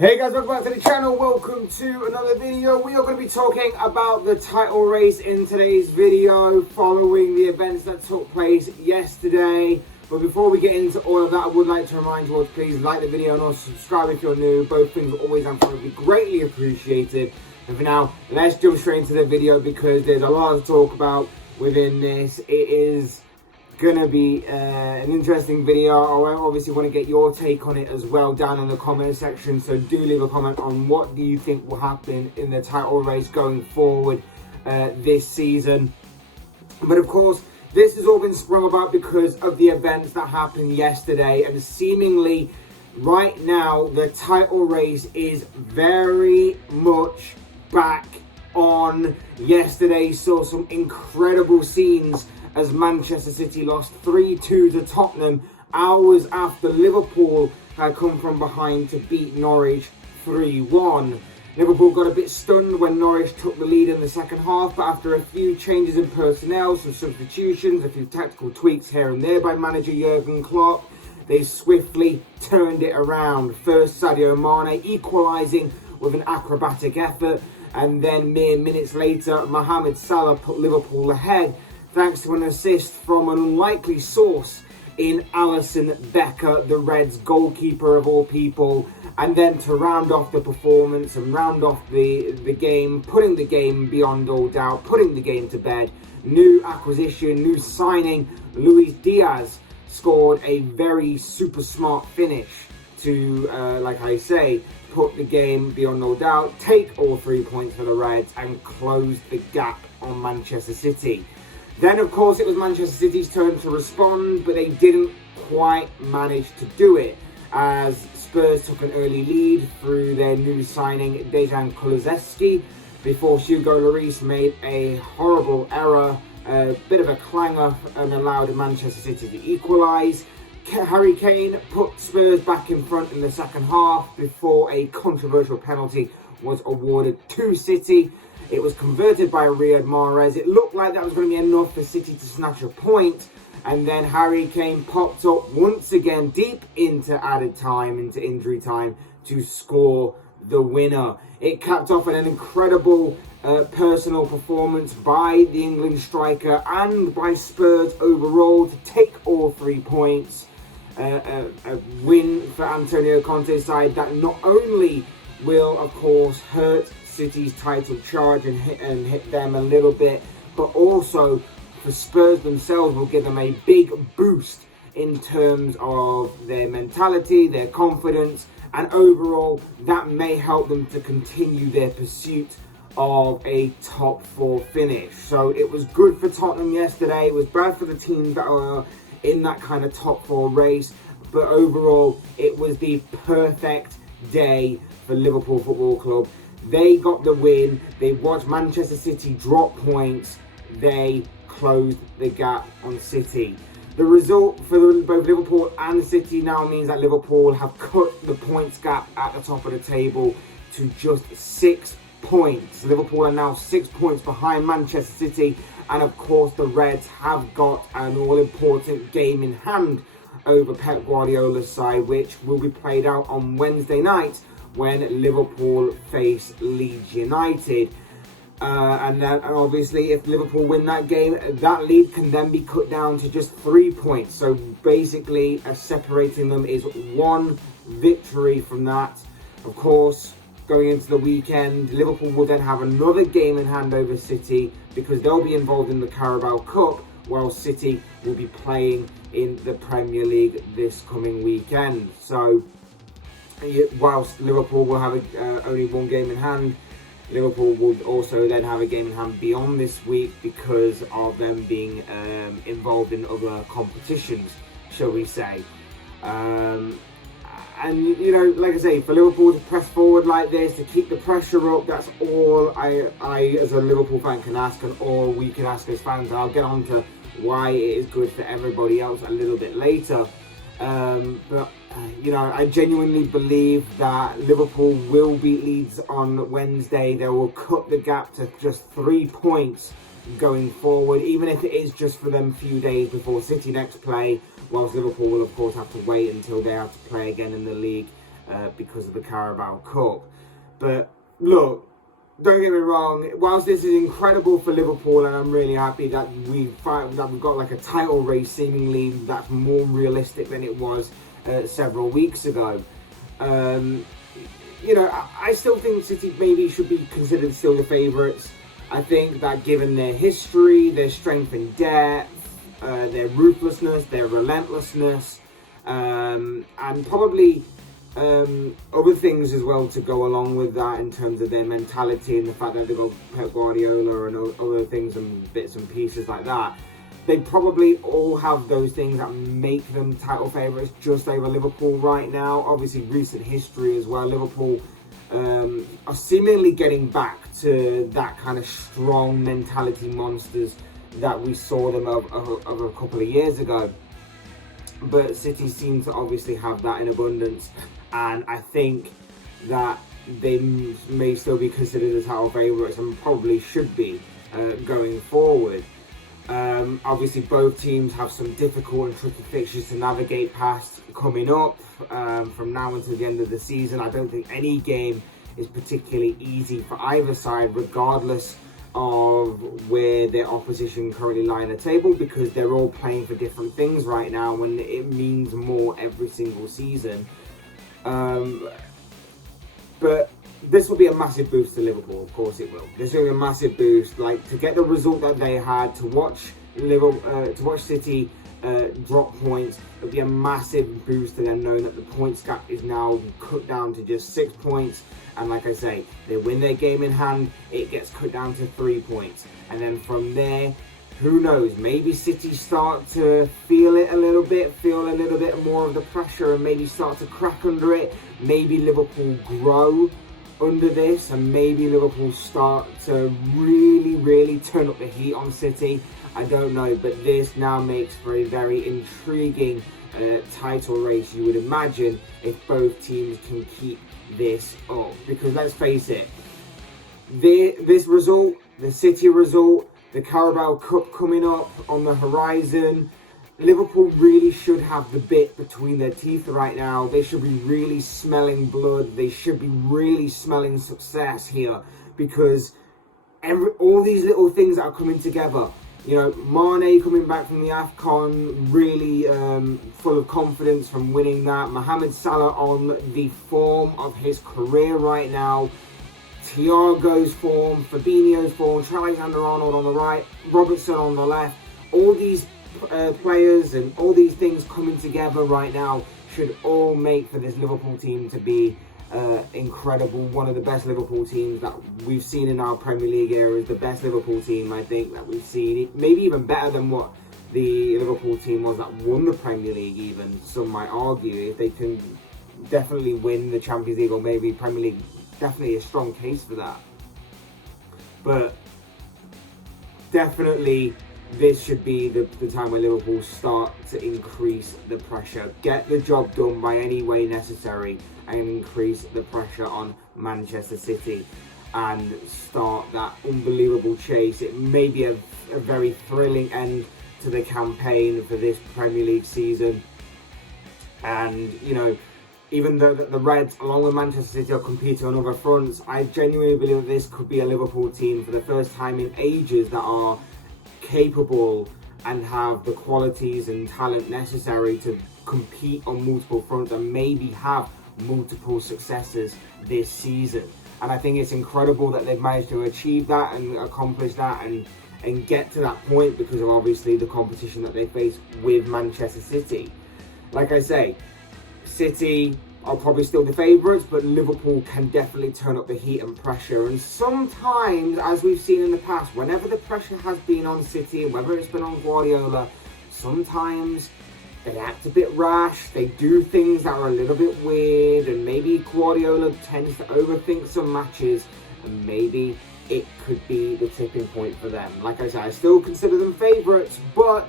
Hey guys, welcome back to the channel. Welcome to another video. We are going to be talking about the title race in today's video following the events that took place yesterday. But before we get into all of that, I would like to remind you all to please like the video and also subscribe if you're new. Both things are always and would be greatly appreciated. And for now, let's jump straight into the video because there's a lot to talk about within this. It is gonna be an interesting video. I obviously want to get your take on it as well down in the comment section, so do leave a comment on what do you think will happen in the title race going forward this season. But of course, this has all been sprung about because of the events that happened yesterday, and seemingly right now the title race is very much back on. Yesterday saw some incredible scenes as Manchester City lost 3-2 to Tottenham hours after Liverpool had come from behind to beat Norwich 3-1. Liverpool got a bit stunned when Norwich took the lead in the second half, but after a few changes in personnel, some substitutions, a few tactical tweaks here and there by manager Jurgen Klopp, they swiftly turned it around. First, Sadio Mane equalising with an acrobatic effort, and then mere minutes later, Mohamed Salah put Liverpool ahead thanks to an assist from an unlikely source in Alisson Becker, the Reds goalkeeper of all people. And then to round off the performance and round off the game, putting the game beyond all doubt, putting the game to bed, new acquisition, new signing, Luis Diaz scored a very super smart finish to, like I say, put the game beyond all doubt, take all 3 points for the Reds and close the gap on Manchester City. Then, of course, it was Manchester City's turn to respond, but they didn't quite manage to do it as Spurs took an early lead through their new signing, Dejan Kulusevski, before Hugo Lloris made a horrible error, a bit of a clanger, and allowed Manchester City to equalise. Harry Kane put Spurs back in front in the second half before a controversial penalty was awarded to City. It was converted by Riyad Mahrez. It looked like that was going to be enough for City to snatch a point. And then Harry Kane popped up once again deep into added time, into injury time, to score the winner. It capped off an incredible personal performance by the England striker and by Spurs overall to take all 3 points. A win for Antonio Conte's side that not only will, of course, hurt City's title charge and hit them a little bit, but also for Spurs themselves will give them a big boost in terms of their mentality, their confidence, and overall that may help them to continue their pursuit of a top 4 finish. So it was good for Tottenham yesterday. It was bad for the teams that are in that kind of top 4 race, but overall it was the perfect day for Liverpool Football Club. They got the win. They watched Manchester City drop points. They closed the gap on City. The result for both Liverpool and City now means that Liverpool have cut the points gap at the top of the table to just 6 points. Liverpool are now 6 points behind Manchester City, and of course the Reds have got an all-important game in hand over Pep Guardiola's side, which will be played out on Wednesday night when Liverpool face Leeds United. And obviously if Liverpool win that game, that lead can then be cut down to just 3 points. So basically separating them is 1 victory from that. Of course, going into the weekend, Liverpool will then have another game in hand over City because they'll be involved in the Carabao Cup, while City will be playing in the Premier League this coming weekend. So whilst Liverpool will have only 1 game in hand, Liverpool will also then have a game in hand beyond this week because of them being involved in other competitions, shall we say. And, you know, like I say, for Liverpool to press forward like this, to keep the pressure up, that's all I as a Liverpool fan can ask, and all we can ask as fans. I'll get on to why it is good for everybody else a little bit later. But you know, I genuinely believe that Liverpool will beat Leeds on Wednesday. They will cut the gap to just 3 points going forward, even if it is just for them few days before City next play, whilst Liverpool will of course have to wait until they have to play again in the league because of the Carabao Cup. But look, don't get me wrong, whilst this is incredible for Liverpool, and I'm really happy that we've got like a title race seemingly that's more realistic than it was several weeks ago. You know, I still think City maybe should be considered still the favourites. I think that given their history, their strength and depth, their ruthlessness, their relentlessness, and probably other things as well to go along with that in terms of their mentality and the fact that they've got Pep Guardiola and other things and bits and pieces like that. They probably all have those things that make them title favourites just over Liverpool right now. Obviously, recent history as well. Liverpool are seemingly getting back to that kind of strong mentality monsters that we saw them of a couple of years ago. But City seem to obviously have that in abundance. And I think that they may still be considered as title favourites and probably should be going forward. Obviously, both teams have some difficult and tricky fixtures to navigate past coming up from now until the end of the season. I don't think any game is particularly easy for either side, regardless of where their opposition currently lie in the table, because they're all playing for different things right now and it means more every single season. But this will be a massive boost to Liverpool, of course it will. This will be a massive boost, like to get the result that they had, to watch City drop points. It'll be a massive boost to them knowing that the points gap is now cut down to just 6 points. And like I say, they win their game in hand, it gets cut down to 3 points. And then from there, who knows, maybe City start to feel it a little bit more of the pressure and maybe start to crack under it. Maybe Liverpool grow under this and maybe Liverpool start to really turn up the heat on City. I don't know, but this now makes for a very intriguing title race, you would imagine, if both teams can keep this up. Because let's face it, this result, the City result, the Carabao Cup coming up on the horizon, Liverpool really should have the bit between their teeth right now. They should be really smelling blood. They should be really smelling success here, because all these little things that are coming together. You know, Mane coming back from the AFCON, really full of confidence from winning that. Mohamed Salah on the form of his career right now. Thiago's form, Fabinho's form, Trent Alexander-Arnold on the right, Robertson on the left. All these players and all these things coming together right now should all make for this Liverpool team to be incredible. One of the best Liverpool teams that we've seen in our Premier League era. Is the best Liverpool team, I think, that we've seen. Maybe even better than what the Liverpool team was that won the Premier League, even, some might argue. If they can definitely win the Champions League or maybe Premier League, definitely a strong case for that. But definitely this should be the time where Liverpool start to increase the pressure, get the job done by any way necessary, and increase the pressure on Manchester City and start that unbelievable chase. It may be a very thrilling end to the campaign for this Premier League season. And, you know, even though the Reds, along with Manchester City, are competing on other fronts, I genuinely believe that this could be a Liverpool team for the first time in ages that are capable and have the qualities and talent necessary to compete on multiple fronts and maybe have multiple successes this season. And I think it's incredible that they've managed to achieve that and accomplish that and get to that point because of obviously the competition that they face with Manchester City. Like I say, City are probably still the favourites, but Liverpool can definitely turn up the heat and pressure. And sometimes, as we've seen in the past, whenever the pressure has been on City, whether it's been on Guardiola, sometimes they act a bit rash, they do things that are a little bit weird, and maybe Guardiola tends to overthink some matches, and maybe it could be the tipping point for them. Like I said, I still consider them favourites, but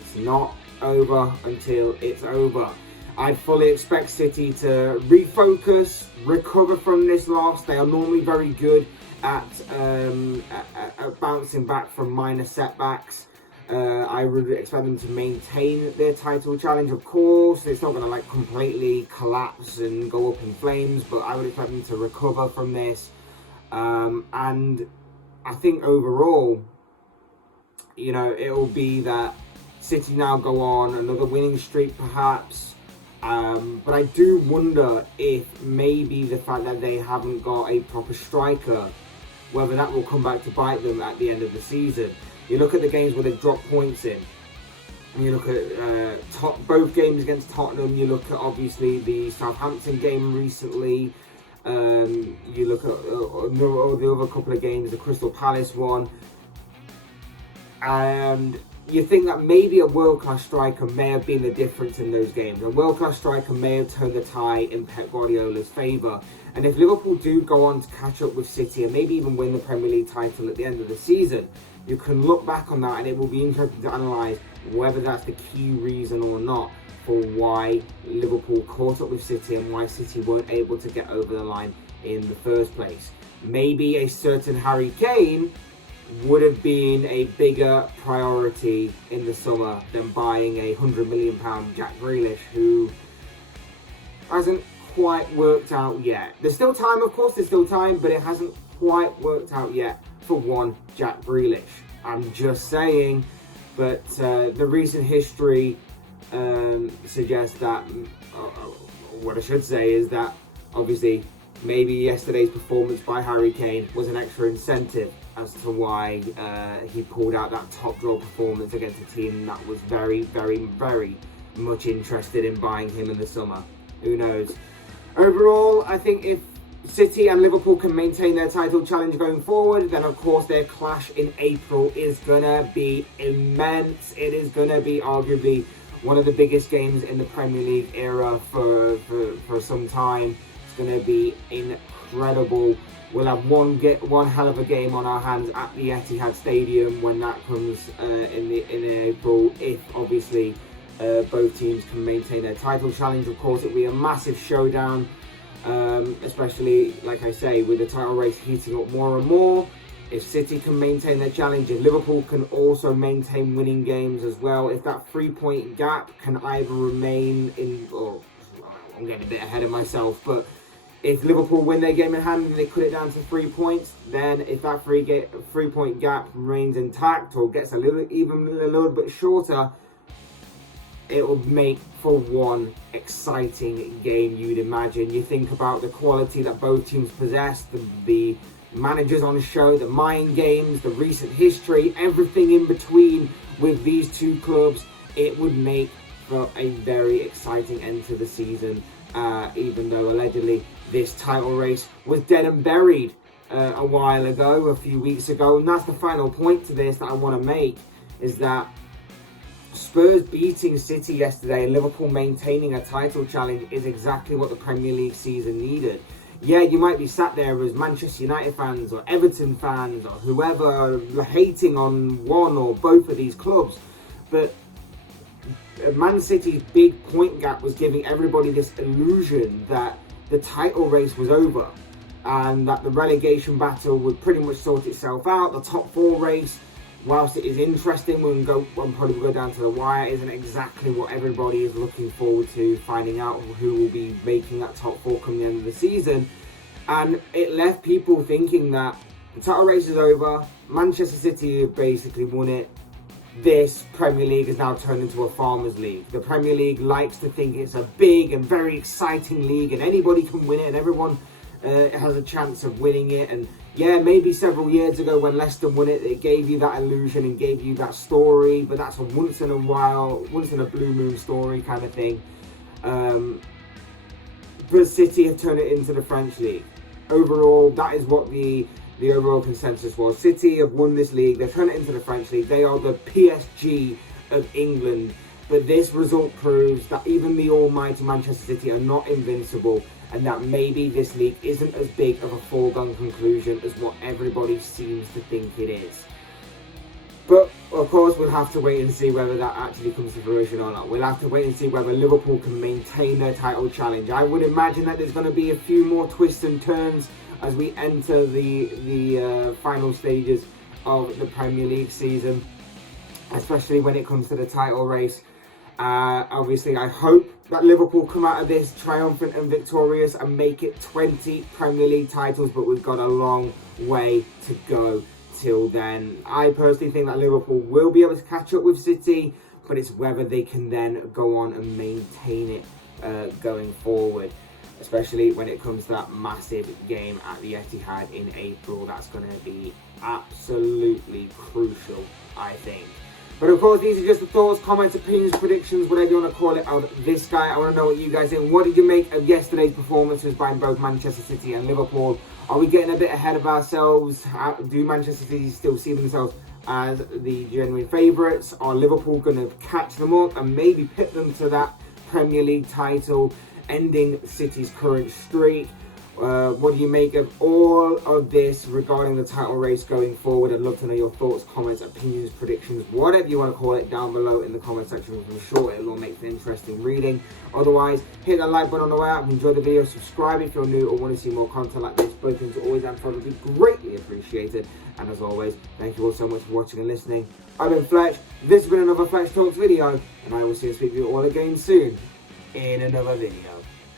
it's not over until it's over. I fully expect City to refocus, recover from this loss. They are normally very good at bouncing back from minor setbacks. I would expect them to maintain their title challenge. Of course, it's not going to like completely collapse and go up in flames, but I would expect them to recover from this. And I think overall, you know, it'll be that City now go on another winning streak, perhaps. But I do wonder if maybe the fact that they haven't got a proper striker, whether that will come back to bite them at the end of the season. You look at the games where they've dropped points in, and you look at both games against Tottenham. You look at obviously the Southampton game recently. You look at the other couple of games, the Crystal Palace one, and you think that maybe a world-class striker may have been the difference in those games. A world-class striker may have turned the tide in Pep Guardiola's favour. And if Liverpool do go on to catch up with City and maybe even win the Premier League title at the end of the season, you can look back on that and it will be interesting to analyse whether that's the key reason or not for why Liverpool caught up with City and why City weren't able to get over the line in the first place. Maybe a certain Harry Kane would have been a bigger priority in the summer than buying a £100 million Jack Grealish, who hasn't quite worked out yet. There's still time, of course, there's still time, but it hasn't quite worked out yet for one Jack Grealish. I'm just saying, but the recent history suggests that, what I should say is that, obviously, maybe yesterday's performance by Harry Kane was an extra incentive as to why he pulled out that top draw performance against a team that was very, very, very much interested in buying him in the summer. Who knows? Overall, I think if City and Liverpool can maintain their title challenge going forward, then of course their clash in April is going to be immense. It is going to be arguably one of the biggest games in the Premier League era for some time. It's going to be incredible. We'll have one hell of a game on our hands at the Etihad Stadium when that comes in April, if obviously both teams can maintain their title challenge. Of course, it'll be a massive showdown, especially, like I say, with the title race heating up more and more. If City can maintain their challenge, if Liverpool can also maintain winning games as well, if that 3-point gap can either remain in, or I'm getting a bit ahead of myself, but if Liverpool win their game in hand and they cut it down to 3 points, then if that 3-point gap remains intact or gets even a little bit shorter, it will make for one exciting game, you'd imagine. You think about the quality that both teams possess, the managers on the show, the mind games, the recent history, everything in between with these two clubs. It would make for a very exciting end to the season, even though allegedly this title race was dead and buried a while ago, a few weeks ago. And that's the final point to this that I want to make, is that Spurs beating City yesterday and Liverpool maintaining a title challenge is exactly what the Premier League season needed. Yeah, you might be sat there as Manchester United fans or Everton fans or whoever hating on one or both of these clubs, but Man City's big point gap was giving everybody this illusion that the title race was over and that the relegation battle would pretty much sort itself out. The top four race, whilst it is interesting, we'll probably go down to the wire, isn't exactly what everybody is looking forward to, finding out who will be making that top four come the end of the season. And it left people thinking that the title race is over, Manchester City have basically won it. This Premier League is now turned into a farmers' league. The Premier League likes to think it's a big and very exciting league and anybody can win it and everyone has a chance of winning it. And yeah, maybe several years ago when Leicester won it, it gave you that illusion and gave you that story, but that's a once in a blue moon story kind of thing. But City have turned it into the French league. Overall, that is what the overall consensus was. City have won this league, they've turned it into the French league, they are the PSG of England. But this result proves that even the almighty Manchester City are not invincible, and that maybe this league isn't as big of a foregone conclusion as what everybody seems to think it is. But of course, we'll have to wait and see whether that actually comes to fruition or not. We'll have to wait and see whether Liverpool can maintain their title challenge. I would imagine that there's going to be a few more twists and turns as we enter the final stages of the Premier League season. especially when it comes to the title race. Obviously, I hope that Liverpool come out of this triumphant and victorious and make it 20 Premier League titles, but we've got a long way to go till then. I personally think that Liverpool will be able to catch up with City, but it's whether they can then go on and maintain it going forward, especially when it comes to that massive game at the Etihad in April. That's going to be absolutely crucial, I think. But of course, these are just the thoughts, comments, opinions, predictions, whatever you want to call it, of this guy. I want to know what you guys think. What did you make of yesterday's performances by both Manchester City and Liverpool? Are we getting a bit ahead of ourselves? Do Manchester City still see themselves as the genuine favourites? Are Liverpool going to catch them up and maybe pit them to that Premier League title, ending City's current streak? What do you make of all of this regarding the title race going forward? I'd love to know your thoughts, comments, opinions, predictions, whatever you want to call it, down below in the comment section. I'm sure it'll all make for interesting reading. Otherwise, hit that like button on the way out. If you enjoyed the video, subscribe if you're new or want to see more content like this. Both things are always and probably greatly appreciated. And as always, thank you all so much for watching and listening. I've been Fletch. This has been another Fletch Talks video, and I will see and speak to you all again soon in another video.